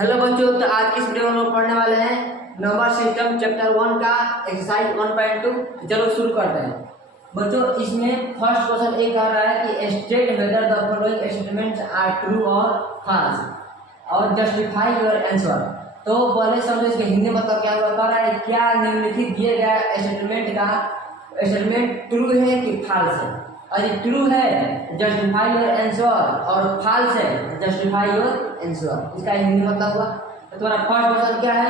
Hello बच्चों, तो आज की इस वीडियो में हम पढ़ने वाले हैं नंबर सिस्टम चैप्टर 1 का एक्सरसाइज 1.2। चलो शुरू करते हैं। बच्चों, इसमें फर्स्ट क्वेश्चन ये कह रहा है कि state whether the following statements are true और फॉल्स और जस्टिफाई योर आंसर। तो पहले समझो इसके हिंदी मतलब क्या हुआ। कह रहा है क्या निम्नलिखित दिए गए स्टेटमेंट ट्रू है कि फॉल्स है। और ये ट्रू है जस्टिफाई योर आंसर और फॉल्स है जस्टिफाई योर आंसर। इसका हिंदी मतलब हुआ। तो तुम्हारा फर्स्ट क्वेश्चन क्या है?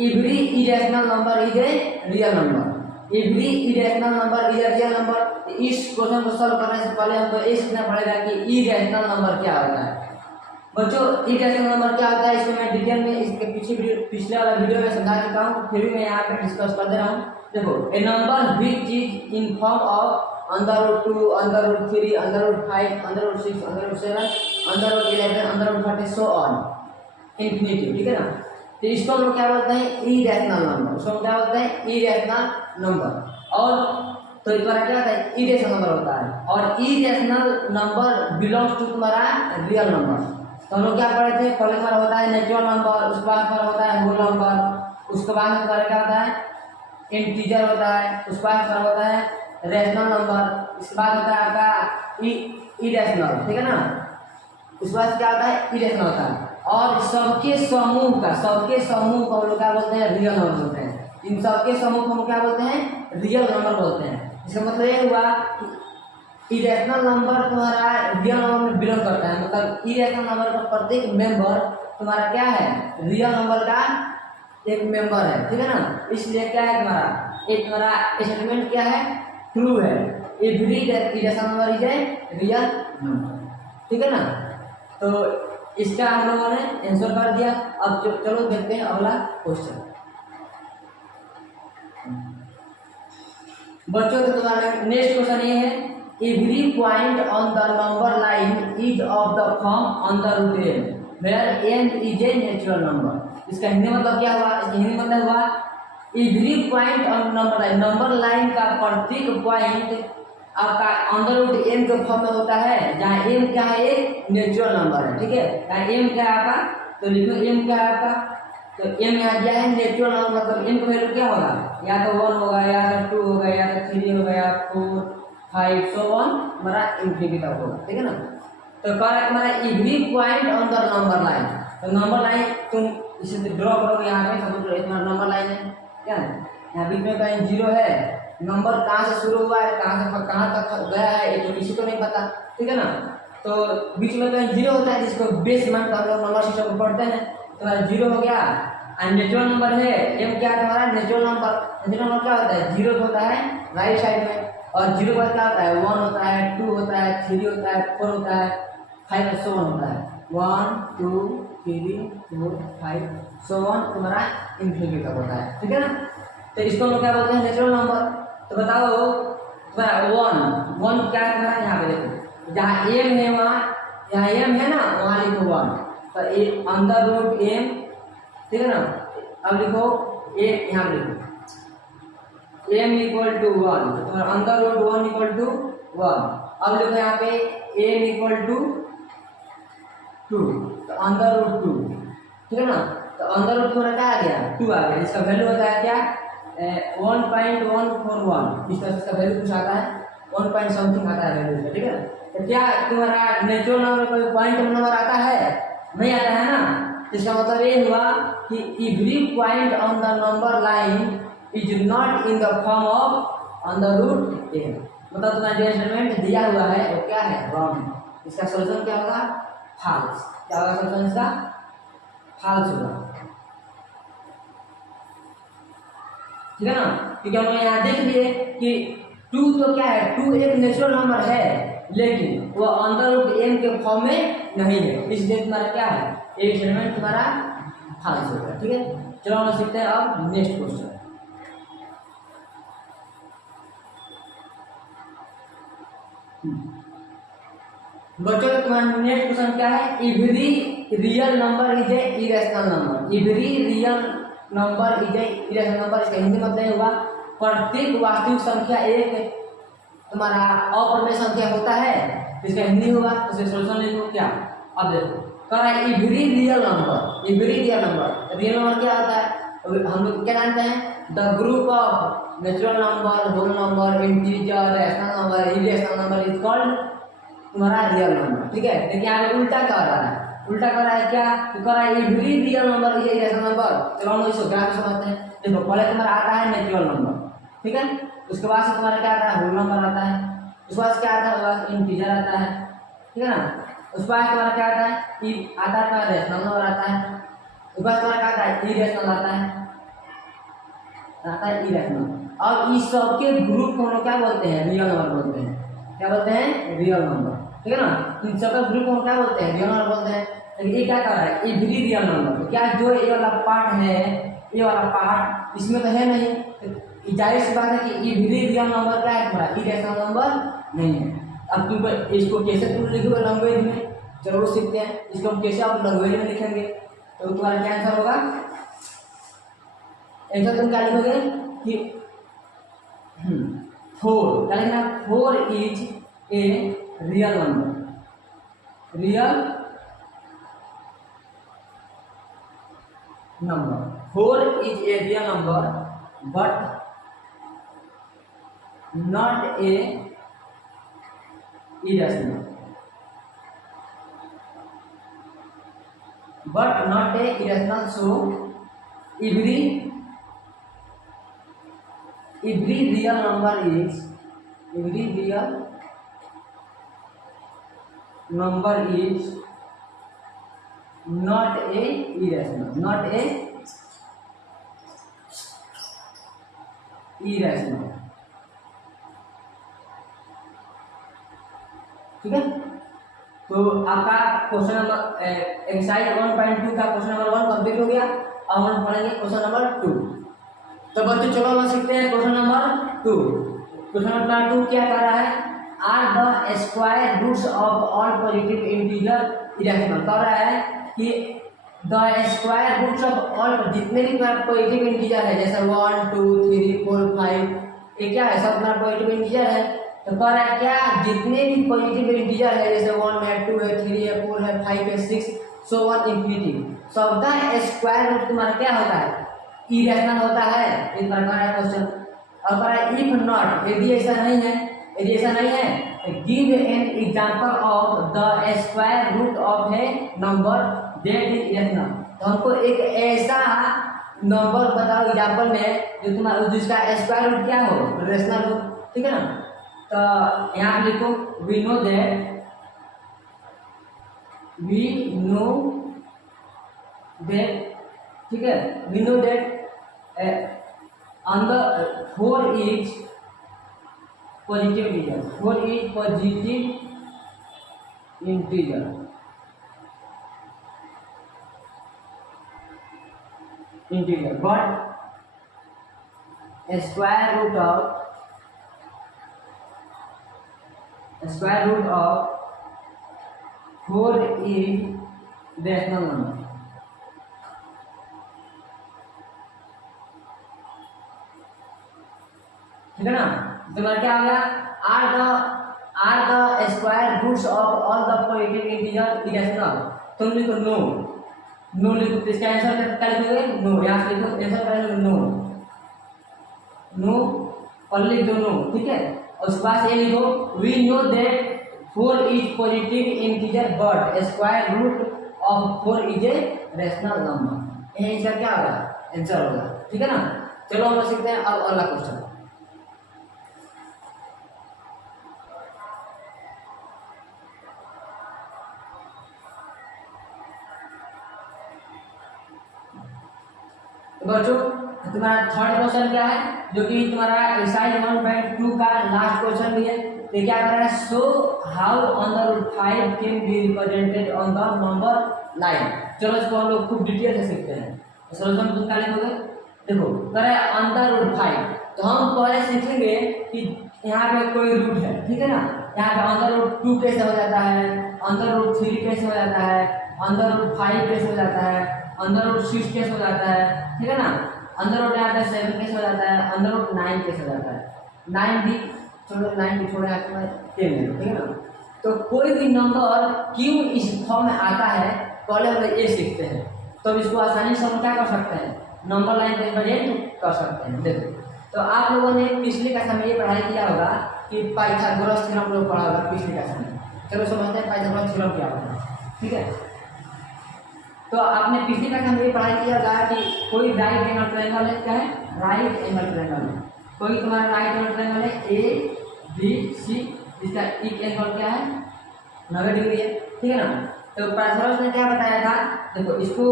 Every irrational number is a real number. Every irrational number is a real number. इस क्वेश्चन को सॉल्व करने से पहले हमको ये सीखना पड़ेगा कि इरेशनल नंबर क्या होता है। बच्चों, इरेशनल नंबर क्या होता है इसको मैं डिटेल में इसके पिछले वाला वीडियो में समझा चुका हूँ, फिर भी मैं यहाँ पे डिस्कस कर दे रहा हूँ। देखो, a number which is in form of √2, √3, √5, √6, √7, √11, √30 so on infinity. ठीक है ना। तो इसको हम लोग क्या बोलते हैं? Irrational number. उसको हम क्या बोलते हैं? Irrational number. और तो तुम्हारा क्या होता है? इरेशनल नंबर होता है। और इरेशनल नंबर बिलोंग्स टू तुम्हारा रियल नंबर। तो हम लोग क्या पढ़े थे? पहले तुम्हारा होता है नेचुरल नंबर, उसके बाद तुम्हारा होता है होल नंबर, उसके बाद तुम्हारा क्या होता है? इंटीजर होता है, उसके बाद तुम्हारा होता है रेशनल नंबर, इसके बाद होता है आपका इरेशनल। ठीक है ना। उसके बाद क्या होता है? इरेशनल होता है। और सबके समूह को हम लोग क्या बोलते हैं? रियल नंबर बोलते हैं। इन सबके समूह को हम क्या बोलते हैं? रियल नंबर बोलते हैं। इसका मतलब ये हुआ कि इरेशनल नंबर तुम्हारा रियल नंबर में बिलोंग करता है। मतलब इरेशनल नंबर का प्रत्येक मेंबर तुम्हारा क्या है? रियल नंबर का एक मेंबर है। ठीक है ना। इसलिए क्या है तुम्हारा स्टेटमेंट क्या है? ट्रू है। Every irrational number is a real number. ठीक है ना। तो इसका हम लोगों ने आंसर कर दिया। अब चलो देखते हैं अगला क्वेश्चन। बच्चों, तो तुम्हारा नेक्स्ट क्वेश्चन ये है, every point on the number line is of the form on the root n where n is a natural number. इसका हिंदी मतलब क्या हुआ? इसका हिंदी मतलब हुआ every point on number line, number line का प्रत्येक पॉइंट आपका अंडर रूट m के फॉर्म में होता है, जहाँ m क्या है? एक नेचुरल नंबर है। ठीक है। यहाँ m क्या है आपका? तो लिखो m क्या है आपका? तो m यहाँ दिया है नेचुरल नंबर। मतलब m का वैल्यू क्या होगा? या तो 1 होगा, या तो 2 होगा, या तो 3 होगा, या 4, 5 सो ऑन हमारा इंफिनिटी तक होगा। ठीक है ना। तो कह रहा है तुम्हारा every point on the number line. तो नंबर लाइन तुम इसे ड्रॉ करोगे। यहाँ पे समझ लो तुम्हारा नंबर लाइन है। क्या है? यहाँ बीच में कहीं 0 है। नंबर कहाँ से शुरू हुआ है, कहाँ तक गया है, ये तो किसी को नहीं पता। ठीक है ना। तो बीच में कहीं 0 होता है, जिसको बेस मान कर हम लोग नंबर सिस्टम को पढ़ते हैं। तुम्हारा 0 हो गया। नेचुरल नंबर है m क्या है तुम्हारा? Natural number. नेचुरल नंबर क्या होता है? 0 होता है राइट साइड में, और 0 पर क्या होता है? 1 होता है, 2 होता है, 3 होता है, 4 होता है, 5 सो ऑन होता है। 1 2 3 4 5 सो ऑन तुम्हारा इंफिनिटी तक होता है। ठीक है ना। तो इसको हम लोग क्या बोलते हैं? Natural number. तो बताओ तुम्हारा 1 क्या है तुम्हारा? यहाँ पे देखो, जहाँ m है वहाँ, यहाँ m है ना, वहाँ लिखो 1। तो अंडर रूट m। ठीक है ना। अब लिखो a, यहाँ पे लिखो m इक्वल टू 1। तो तुम्हारा अंडर रूट 1 इक्वल टू 1। अब लिखो यहाँ पे m इक्वल टू 2। तो अंडर रूट 2। ठीक है ना। तो अंडर रूट तुम्हारा क्या आ गया? 2 आ गया। इसका वैल्यू होता है क्या? 1.141। इस तरह से इसका वैल्यू कुछ आता है, 1 पॉइंट समथिंग आता है वैल्यू। ठीक है। तो क्या तुम्हारा नेचुरल नंबर कोई पॉइंट नंबर आता है? नहीं आता है ना। इसका मतलब ये हुआ कि every point on the number line is not in the form of under root n। मतलब तुम्हारा जो स्टेटमेंट दिया हुआ है वो क्या है? रॉन्ग। इसका सॉल्यूशन क्या होगा? फॉल्स। क्या होगा सॉल्यूशन इसका? फॉल्स होगा। ठीक है ना। क्योंकि हम यहाँ देख लिए कि 2 तो क्या है? 2 एक नेचुरल नंबर है, लेकिन वो अंडर रूट m के फॉर्म में नहीं है। इसलिए तुम्हारा क्या है? एक स्टेटमेंट तुम्हारा फॉल्स होगा। ठीक है। चलो हम सीखते हैं अब नेक्स्ट क्वेश्चन। बच्चों, तुम्हारा नेक्स्ट क्वेश्चन क्या है? Every real number is a irrational number. Every real number is a irrational number. इसका हिंदी मतलब हुआ प्रत्येक वास्तविक संख्या एक तुम्हारा अपूर्णांक संख्या होता है। इसका हिंदी हुआ तो सोल्यूशन लिखो क्या? अब देखो कह रहा है every real number every real number. Real number क्या होता है, हम लोग क्या जानते हैं, the group of natural number, whole number, integer, rational number, irrational number is called तुम्हारा रियल नंबर। ठीक है, लेकिन यहाँ पे उल्टा कर रहा है, उल्टा कर रहा है क्या, तो कर रहा है एवरी रियल नंबर ये इरेशनल नंबर। चलो हम इसको ग्राफ समझते हैं। देखो पहले तुम्हारा आता है नेचुरल नंबर, ठीक है, उसके बाद से तुम्हारा क्या आता है, होल नंबर आता है, उसके बाद क्या आता है, उसके बाद इंटीजर आता है, ठीक है ना, उसके बाद तुम्हारा क्या आता है, आता है तुम्हारा रैशनल नंबर आता है, उसके बाद तुम्हारा क्या आता है, इरेशनल आता है इरेशनल। अब इस सब के ग्रुप को हम लोग क्या बोलते हैं, रियल नंबर बोलते हैं। क्या बोलते हैं, रियल नंबर, ठीक है ना। इन सब का ग्रुप को हम क्या बोलते हैं, रियल नंबर बोलते हैं। लेकिन ये क्या कर रहा है, एवरी रियल नंबर, तो क्या जो ये वाला पार्ट है, ये वाला पार्ट इसमें तो है नहीं, तो जाहिर सी बात है कि एवरी रियल नंबर क्या है तुम्हारा, इरेशनल नंबर नहीं है। अब तुम इसको कैसे तुम लिखोगे लैंग्वेज में, चलो वो सीखते हैं। इसको हम कैसे आप लैंग्वेज में लिखेंगे, तो तुम्हारा क्या आंसर होगा, आंसर तुम क्या लिखोगे कि 4, क्या लिखना, 4 is a real number, real number, 4 is a real number but not a irrational, but not a irrational. So every real number is not a irrational, ठीक है। तो आपका क्वेश्चन नंबर एक्सरसाइज 1.2 का क्वेश्चन नंबर 1 कंप्लीट हो गया। अब हम पढ़ेंगे क्वेश्चन नंबर 2। तो बच्चों चलो हम सीखते हैं क्वेश्चन नंबर 2। क्वेश्चन नंबर 2 क्या कर रहा है, are the square roots of all positive integer irrational. कह रहा है कि the square roots of all, जितने भी पॉजिटिव इंटीजर है जैसे 1 2 3 4 5, ये क्या है, सब तुम्हारा पॉजिटिव इंटीजर है। तो कह रहा है क्या, जितने भी पॉजिटिव इंटीजर है जैसे 1 है 2 है 3 है 4 है 5 है 6 सो ऑन इंफिनिटी, सबका स्क्वायर रूट तुम्हारा क्या होता है, इरेशनल होता है। इस प्रकार है क्वेश्चन। और कह रहा है इफ नॉट, यदि ऐसा नहीं है, give an example of the square root of a number that is irrational. तो हमको एक ऐसा नंबर बताओ एग्जांपल में जो तुम्हारा जिसका स्क्वायर रूट क्या हो, रेशनल हो, ठीक है ना। तो यहाँ पे लिखो we know that, ठीक है, we know that on the 4 is positive integer, 4 is positive integer, but square root of 4 is rational number। ठीक है ना। तुम्हारा क्या हो गया, are the square roots of all the positive integer irrational. तुम लिखो नो लिखो, तो इसका आंसर क्या लिखोगे, नो। यहाँ से लिखो आंसर क्या लिखो, नो और लिख दो नो, ठीक है। और उसके बाद ये लिखो we know that 4 is positive integer but square root of 4 is a rational number. ये आंसर क्या होगा, आंसर होगा, ठीक है ना। चलो हम सीखते हैं अब अगला क्वेश्चन। बच्चों तुम्हारा थर्ड क्वेश्चन क्या है, जो कि तुम्हारा एक्सरसाइज 1.2 का लास्ट क्वेश्चन भी है। तो क्या कर रहा है, so how under root 5 can be represented on the number line. चलो इसको हम लोग खूब डिटेल से सीखते हैं। तो सॉल्यूशन तुम क्या लिखोगे, देखो कह रहा है अंडर रूट 5, तो हम पहले सीखेंगे कि यहाँ पे कोई रूट है, ठीक है ना। यहाँ पे अंडर रूट 2 कैसे हो जाता है, अंडर रूट 3 कैसे हो जाता है, अंडर रूट 5 कैसे हो जाता है, अंडर रूट 6 कैसे हो जाता है, ठीक है ना। अंडर रूट यहाँ पे 7 कैसे हो जाता है, अंडर रूट 9 कैसे हो जाता है, 9 भी छोड़ो, 9 भी छोड़े आपके 10 है, ठीक है ना। तो कोई भी नंबर क्यों इस फॉर्म में आता है, पहले हम ये सीखते हैं। तो इसको आसानी से हम क्या कर सकते हैं, नंबर लाइन रिप्रेजेंट कर सकते हैं। देखो तो आप लोगों ने पिछले कक्षा में ये पढ़ाई किया होगा कि पाइथागोरस थ्योरम लोग पढ़ा होगा पिछले कक्षा में। चलो समझते हैं पाइथागोरस थ्योरम क्या होता है, ठीक है। तो आपने पिछली कक्षा में ये पढ़ाई किया होगा कि कोई राइट एंगल ट्रायंगल है, क्या है, राइट एंगल ट्रायंगल है। कोई तुम्हारा राइट एंगल ट्रायंगल है ए बी सी, जिसका एक एंगल क्या है, 90 डिग्री है, ठीक है ना। तो पाइथागोरस ने क्या बताया था, देखो इसको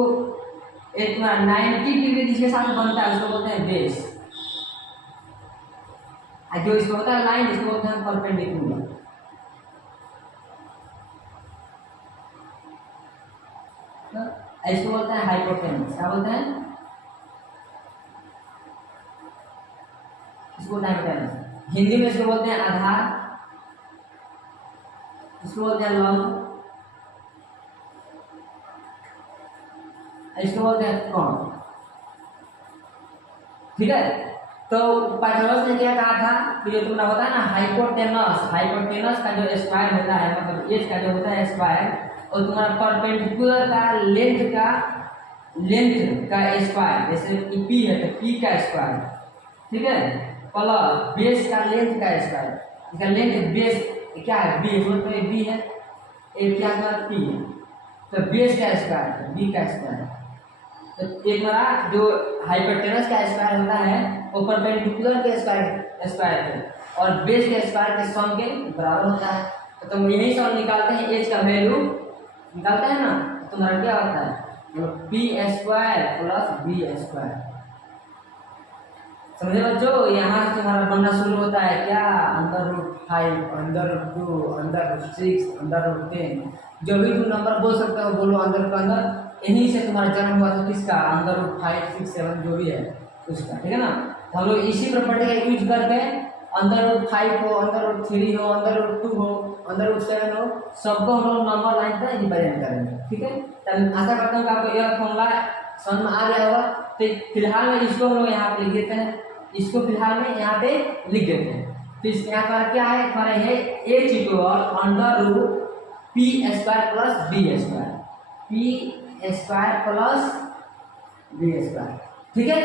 एक 90 डिग्री जिसके साथ बनता है उसको बोलते हैं बेस, जो इसको होता है लाइन इसको बोलते हैं परपेंडिकुलर। इसको बोलते हैं हाइपोटेनस, क्या बोलते हैं, इसको हाइपोटेनस। हिंदी में इसको बोलते हैं आधार, इसको बोलते हैं लंब, इसको बोलते हैं कोण, ठीक है। तो पाइथागोरस ने क्या कहा था कि जो तुमने होता है ना हाइपोटेनस, हाइपोटेनस का जो स्क्वायर होता है, मतलब एज का जो होता है स्क्वायर, और तुम्हारा परपेंडिकुलर का लेंथ का स्क्वायर, जैसे कि पी है तो पी का स्क्वायर, ठीक है, प्लस बेस का लेंथ का स्क्वायर, इसका लेंथ बेस क्या है, बी है, बी है, एक क्या है पी है, तो बेस का स्क्वायर बी का स्क्वायर। तो एक हमारा जो हाइपोटेनस का स्क्वायर होता है वो परपेंडिकुलर के स्क्वायर के और बेस के स्क्वायर के सम के बराबर होता है। तो तुम यही सम निकालते हैं, एज का वैल्यू निकालते हैं ना, तो तुम्हारा क्या होता है, P square plus B square. समझे बच्चों, यहाँ से तुम्हारा बनना शुरू होता है क्या, √5, √2, √6, √10, जो भी तुम नंबर बोल सकते हो बोलो अंदर का अंदर। यहीं से तुम्हारा जन्म हुआ था किसका, √5, 6, 7 जो भी है उसका, ठीक है ना। तो हम लोग इसी प्रॉपर्टी का यूज करके √5 हो, √3 हो, √2 हो, √7 हो, सबको हम लोग नंबर लाइन पर रिप्रेजेंट करेंगे, ठीक है। तो आशा करता हूँ कि आपको यह फॉर्मूला समझ में आ गया होगा। तो फिलहाल में इसको हम लोग यहाँ पे लिख देते हैं, इसको फिलहाल में यहाँ पे लिख देते हैं। तो इसके यहाँ पर क्या है, हमारे है h √p² plus b square, p square plus b square, ठीक है।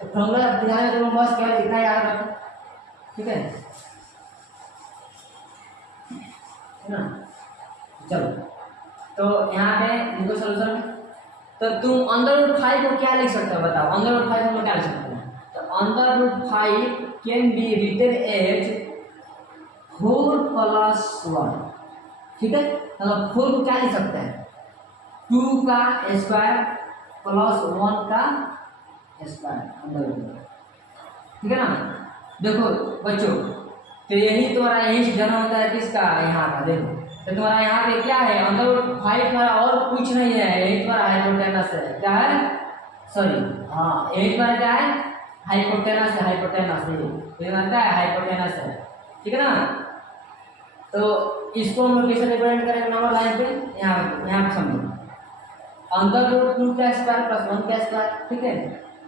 तो फॉर्मूला ध्यान में तुम बस क्या लिखना याद रखो, ठीक है ना। चलो तो यहाँ पे लिखो सोल्यूशन। तो तुम √5 को क्या लिख सकते हो बताओ, √5 को क्या लिख सकते हैं, तो √5 कैन बी रिटन एज 4 + 1, ठीक है। तो 4 को क्या लिख सकते हैं, 2 का स्क्वायर प्लस 1 का स्क्वायर, ठीक है ना। देखो बच्चों, तो यही तुम्हारा यही से जन्म होता है किसका, यहाँ का। देखो तो तुम्हारा यहाँ पे क्या है, √5 तुम्हारा और कुछ नहीं है, यही तुम्हारा हाइपोटेनस है, क्या है, सॉरी हाँ यही तुम्हारा क्या है, हाइपोटेनस है, हाइपोटेनस ये क्या है, हाइपोटेनस है, ठीक है ना। तो इसको हम लोग कैसे रिप्रेजेंट करेंगे नंबर लाइन पे, यहाँ पे समझो, √2 का स्क्वायर प्लस 1 का स्क्वायर, ठीक है।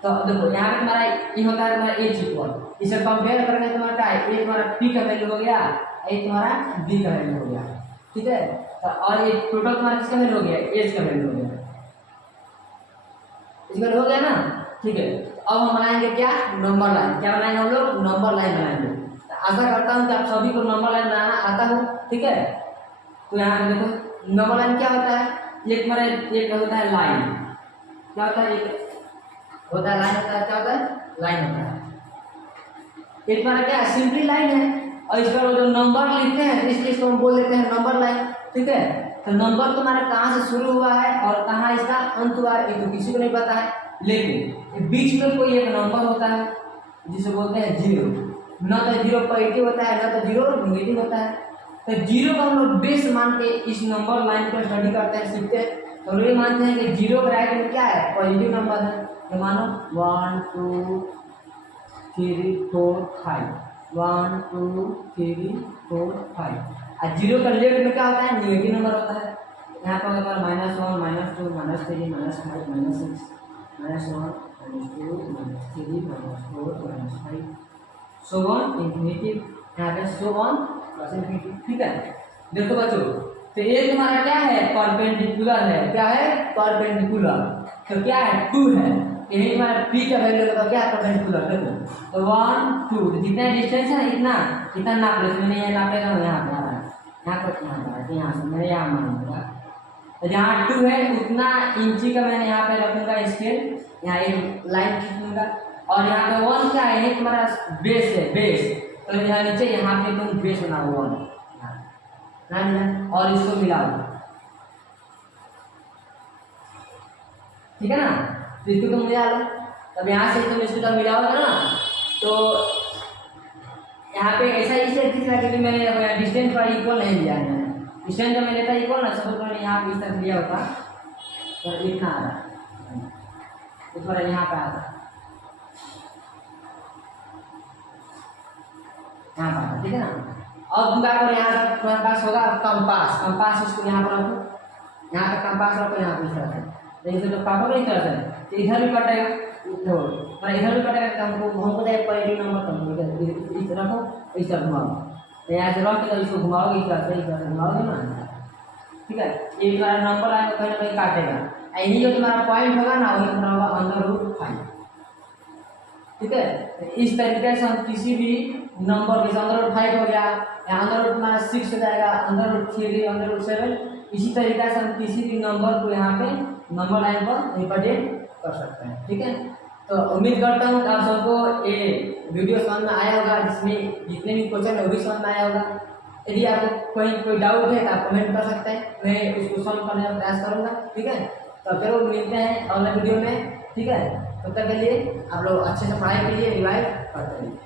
तो देखो यहाँ पे तुम्हारा ये होता है तुम्हारा h इक्वल, इसे कंपेयर करके तुम्हारा क्या है, ये तुम्हारा p का वैल्यू हो गया, ये तुम्हारा b का वैल्यू हो गया, ठीक है। तो और ये टोटल तुम्हारा किसका वैल्यू हो गया, h का वैल्यू हो गया, इसका हो गया ना, ठीक है। तो अब हम बनाएंगे क्या, नंबर लाइन, क्या बनाएंगे हम लोग, नंबर लाइन बनाएंगे। तो आशा करता हूँ कि आप सभी को नंबर लाइन बनाना आता हो, ठीक है। तो यहाँ पे देखो नंबर लाइन क्या होता है, एक हमारा एक होता है लाइन, क्या होता है, एक होता है लाइन, होता है क्या होता है, लाइन होता है। एक हमारा क्या है, सिंपली लाइन है, और इस पर जो नंबर लिखते हैं इसलिए इसको हम बोल देते हैं नंबर लाइन, ठीक है। तो नंबर तुम्हारा कहाँ से शुरू हुआ है और कहाँ इसका अंत हुआ है ये तो किसी को नहीं पता है, लेकिन बीच में कोई एक नंबर होता है जिसे बोलते हैं 0, न तो 0 पॉजिटिव होता है, न तो 0 नेगेटिव होता है। तो 0 को हम लोग बेस मान के इस नंबर लाइन को स्टडी करते हैं, सीखते हैं। तो ये मानते हैं कि 0 के राइट में क्या है, पॉजिटिव नंबर है, तो मानो 1 2 3 4 5, 1 2 3 4 5, और 0 का लेफ्ट में क्या होता है, नेगेटिव नंबर होता है। यहाँ पर होगा -1 -2 -3 -5 -6 -1 -2 -3 -4 -5 सो ऑन इंफिनिटी, यहाँ पे सो ऑन प्लस इंफिनिटी, ठीक है। देखो बच्चों तो ये तुम्हारा क्या है, परपेंडिकुलर है। क्या है, परपेंडिकुलर। तो क्या है, 2 है। यही तुम्हारा पी का वैल्यू बताओ क्या है, परपेंडिकुलर। देखो तो 1 2 तो जितना डिस्टेंस है इतना इतना नाप लो। मैंने ये नापेगा यहाँ पे आ रहा है, यहाँ पर यहाँ से मैंने यहाँ मानूंगा। तो जहाँ 2 है उतना इंची का मैंने यहाँ पे रखूंगा स्केल, यहाँ एक लाइन खींचूंगा। और यहाँ पे 1 क्या है, ये तुम्हारा बेस है, बेस। तो यहाँ नीचे यहाँ पे तुम बेस बनाओ 1 और इसको मिलाओ, ठीक है ना। तो इसको तुम मिला लो। तब यहाँ से तुम इसको जब मिलाओगे ना तो यहाँ पे ऐसा इसलिए दिख रहा है क्योंकि मैंने डिस्टेंस पर इक्वल नहीं लिया है। डिस्टेंस जब मैं लेता इक्वल ना, सपोज मैंने यहाँ पे इस तरह लिया होता तो इतना आ रहा, इस बार यहाँ पे आता, यहाँ पर आता, ठीक है ना। और तुम क्या करो, यहाँ पर तुम्हारे पास होगा कंपास, कंपास इसको यहाँ पर रखो, यहाँ पे कंपास रखो, यहाँ पे इस तरह से। जैसे तो काटोगे इस तरह से तो इधर भी कटेगा, इधर भी कटेगा। तो हमको पहले नंबर तुम इस रखो, इस तरह घुमाओ। तो यहाँ से रख के इसको घुमाओगे इस तरह से घुमाओगे ना, ठीक है। ये तुम्हारा नंबर आएगा कहीं ना कहीं काटेगा। यही जो तुम्हारा पॉइंट होगा ना वही तुम्हारा होगा अंडर रूट 5, ठीक है। तो इस तरीके से हम किसी भी नंबर जैसे अंडर रूट 5 हो गया, या अंडर रूट तुम्हारा 6 हो जाएगा, अंडर रूट 3, अंडर रूट 7, इसी तरीके से हम किसी भी नंबर को यहाँ पे नंबर लाइन पर रिप्रेजेंट कर सकते हैं, ठीक है। तो उम्मीद करता हूँ आप सबको ये वीडियो समझ में आया होगा, जिसमें जितने भी क्वेश्चन है वो भी समझ में आया होगा। यदि आपको कोई डाउट है तो आप कमेंट कर सकते हैं, मैं उसको सॉल्व करने का प्रयास करूँगा, ठीक है। तो फिर मिलते हैं अगले वीडियो में, ठीक है। तब तक के लिए आप लोग अच्छे से पढ़ाई कीजिए, रिवाइज करते रहिए।